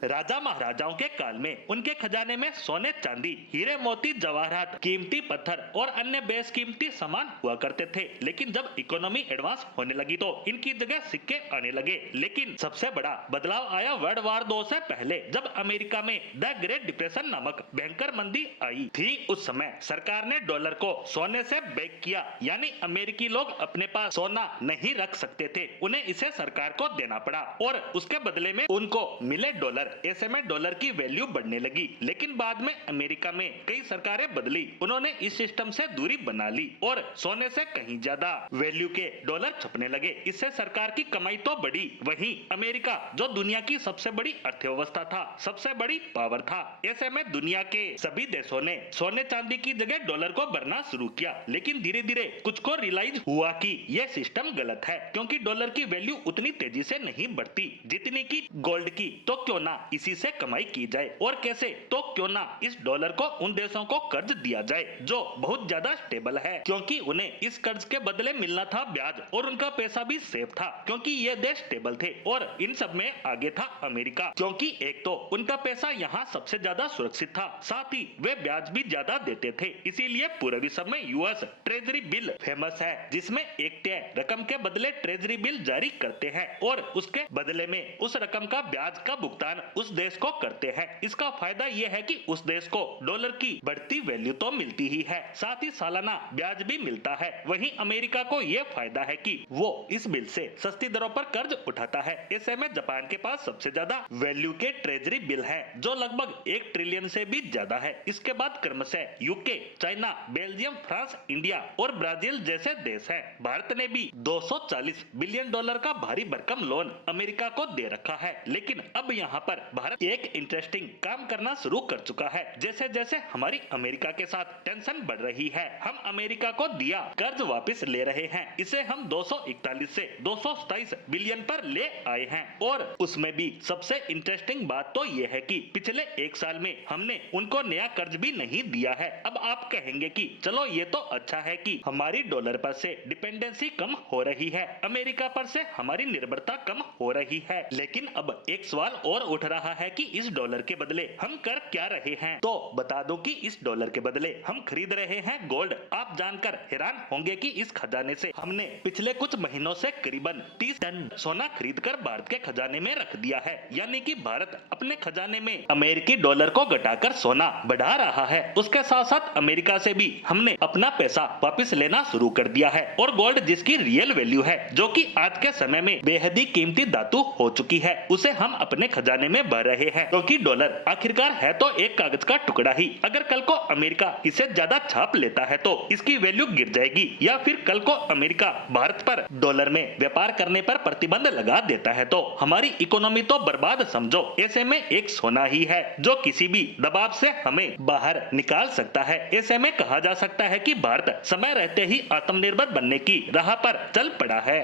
राजा महाराजाओं के काल में उनके खजाने में सोने चांदी हीरे मोती जवाहरात कीमती पत्थर और अन्य बेशकीमती सामान हुआ करते थे। लेकिन जब इकोनॉमी एडवांस होने लगी तो इनकी जगह सिक्के आने लगे। लेकिन सबसे बड़ा बदलाव आया वर्ल्ड वार 2 से पहले, जब अमेरिका में द ग्रेट डिप्रेशन नामक भयंकर मंदी आई थी। उस समय सरकार ने डॉलर को सोने से बैक किया, यानी अमेरिकी लोग अपने पास सोना नहीं रख सकते थे, उन्हें इसे सरकार को देना पड़ा और उसके बदले में उनको मिले डॉलर। ऐसे में डॉलर की वैल्यू बढ़ने लगी। लेकिन बाद में अमेरिका में कई सरकारें बदली, उन्होंने इस सिस्टम से दूरी बना ली और सोने से कहीं ज्यादा वैल्यू के डॉलर छपने लगे। इससे सरकार की कमाई तो बढ़ी, वहीं अमेरिका जो दुनिया की सबसे बड़ी अर्थव्यवस्था था, सबसे बड़ी पावर था, ऐसे में दुनिया के सभी देशों ने सोने चांदी की जगह डॉलर को भरना शुरू किया। लेकिन धीरे धीरे कुछ को रियलाइज हुआ कि यह सिस्टम गलत है, क्योंकि डॉलर की वैल्यू उतनी तेजी से नहीं बढ़ती जितनी की गोल्ड की। तो क्यों ना इसी से कमाई की जाए, और कैसे? तो क्यों ना इस डॉलर को उन देशों को कर्ज दिया जाए जो बहुत ज्यादा स्टेबल है, क्योंकि उन्हें इस कर्ज के बदले मिलना था ब्याज, और उनका पैसा भी सेफ था क्योंकि ये देश स्टेबल थे। और इन सब में आगे था अमेरिका, क्योंकि एक तो उनका पैसा यहाँ सबसे ज्यादा सुरक्षित था, साथ ही वे ब्याज भी ज्यादा देते थे। इसीलिए पूरे विश्व में यूएस ट्रेजरी बिल फेमस है, जिसमें एक तय रकम के बदले ट्रेजरी बिल जारी करते हैं और उसके बदले में उस रकम का ब्याज का भुगतान उस देश को करते हैं। इसका फायदा यह है कि उस देश को डॉलर की बढ़ती वैल्यू तो मिलती ही है, साथ ही सालाना ब्याज भी मिलता है। वहीं अमेरिका को यह फायदा है कि वो इस बिल से सस्ती दरों पर कर्ज उठाता है। ऐसे में जापान के पास सबसे ज्यादा वैल्यू के ट्रेजरी बिल है, जो लगभग 1 ट्रिलियन से भी ज्यादा है। इसके बाद क्रमशः UK, China, Belgium, France, India और ब्राजील जैसे देश हैं। भारत ने भी 240 बिलियन डॉलर का भारी भरकम लोन अमेरिका को दे रखा है। लेकिन अब यहाँ पर भारत एक इंटरेस्टिंग काम करना शुरू कर चुका है। जैसे जैसे हमारी अमेरिका के साथ टेंशन बढ़ रही है, हम अमेरिका को दिया कर्ज वापस ले रहे हैं। इसे हम 241 से 227 बिलियन पर ले आए हैं। और उसमें भी सबसे इंटरेस्टिंग बात तो ये है कि पिछले 1 साल में हमने उनको नया कर्ज भी नहीं दिया है। अब आप कहेंगे कि चलो ये तो अच्छा है कि हमारी डॉलर पर से डिपेंडेंसी कम हो रही है, अमेरिका पर से हमारी निर्भरता कम हो रही है। लेकिन अब एक सवाल और उठ रहा है कि इस डॉलर के बदले हम कर क्या रहे हैं? तो बता दूं कि इस डॉलर के बदले हम खरीद रहे हैं गोल्ड। आप जानकर हैरान होंगे कि इस खजाने से हमने पिछले कुछ महीनों से करीबन 30 टन सोना खरीदकर भारत के खजाने में रख दिया है। यानी कि भारत अपने खजाने में अमेरिकी डॉलर को घटाकर सोना बढ़ा रहा है। उसके साथ साथ अमेरिका से भी हमने अपना पैसा वापिस लेना शुरू कर दिया है। और गोल्ड जिसकी रियल वैल्यू है, जो कि आज के समय में बेहद ही कीमती धातु हो चुकी है, उसे हम अपने खजाने में भर रहे हैं। क्योंकि डॉलर आखिरकार है तो एक कागज का टुकड़ा ही। अगर कल को अमेरिका इसे ज्यादा छाप लेता है तो इसकी वैल्यू गिर जाएगी, या फिर कल को अमेरिका भारत पर डॉलर में व्यापार करने पर प्रतिबंध लगा देता है तो हमारी इकोनॉमी तो बर्बाद समझो। ऐसे में एक सोना ही है जो किसी भी दबाव से हमें बाहर निकाल सकता है। ऐसे में कहा जा सकता है कि भारत समय रहते ही आत्मनिर्भर बनने की राह पर चल पड़ा है।